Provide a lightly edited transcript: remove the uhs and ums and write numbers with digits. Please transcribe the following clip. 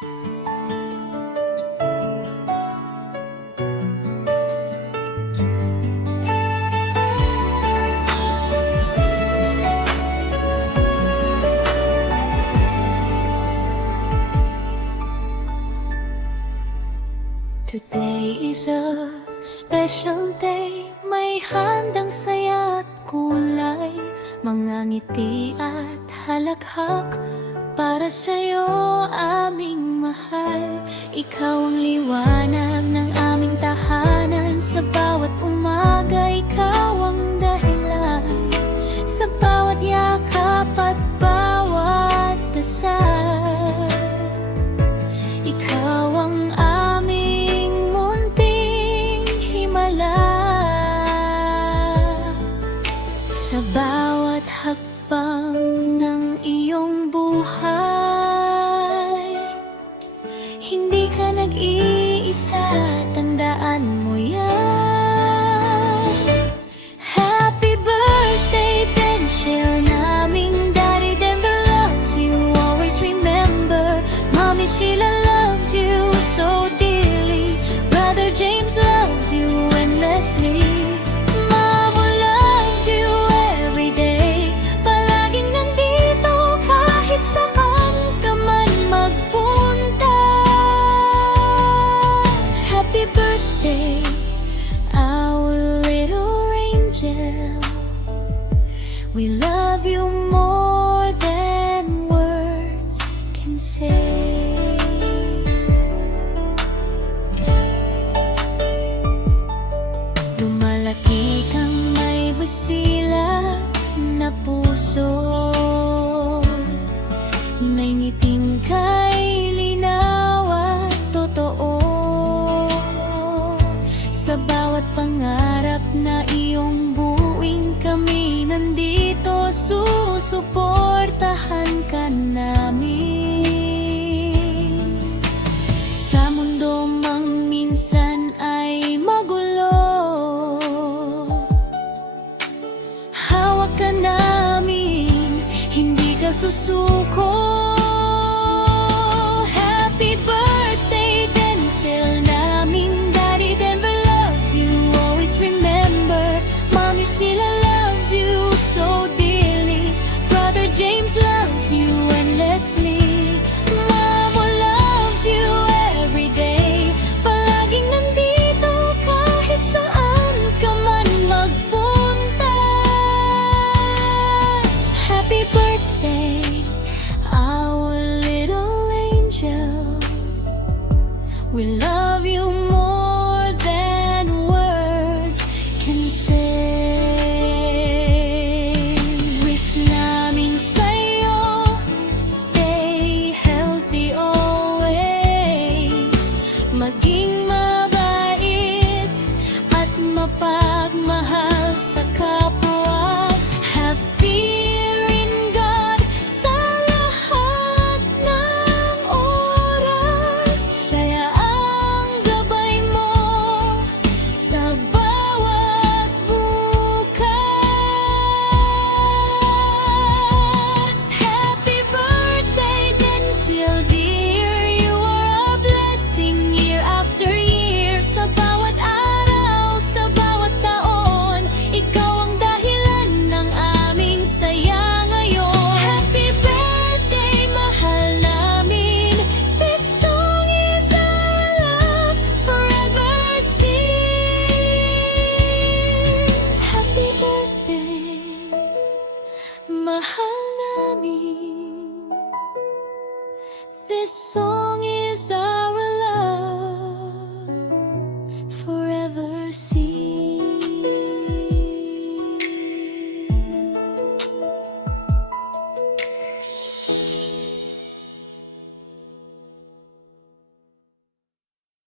Today is a special day. May handang saya at kulay, mga ngiti at halakhak para sa'yo, aming mahal. Ikaw ang liwanag ng aming tahanan. Sa bawat umaga, ikaw ang dahilan. Sa bawat yakap at bawat dasal, ikaw ang aming munting himala. Sa bawat hakbang ng iyong buhay, hindi ka nag-iisa, tandaan mo yan. Happy birthday, Densyel, naming Daddy Denver loves you. Always remember, Mommy Sheila loves you so dearly. Brother James loves you endlessly. Mama loves you every day. Palaging nandito kahit saan ka man magpunta. Happy birthday, our little angel. We love you more than words can say. Lumalaki kang may busilak na puso, may ngiting kay linaw at totoo. Sa bawat pangarap na iyong buuin, kami nandito susuporta.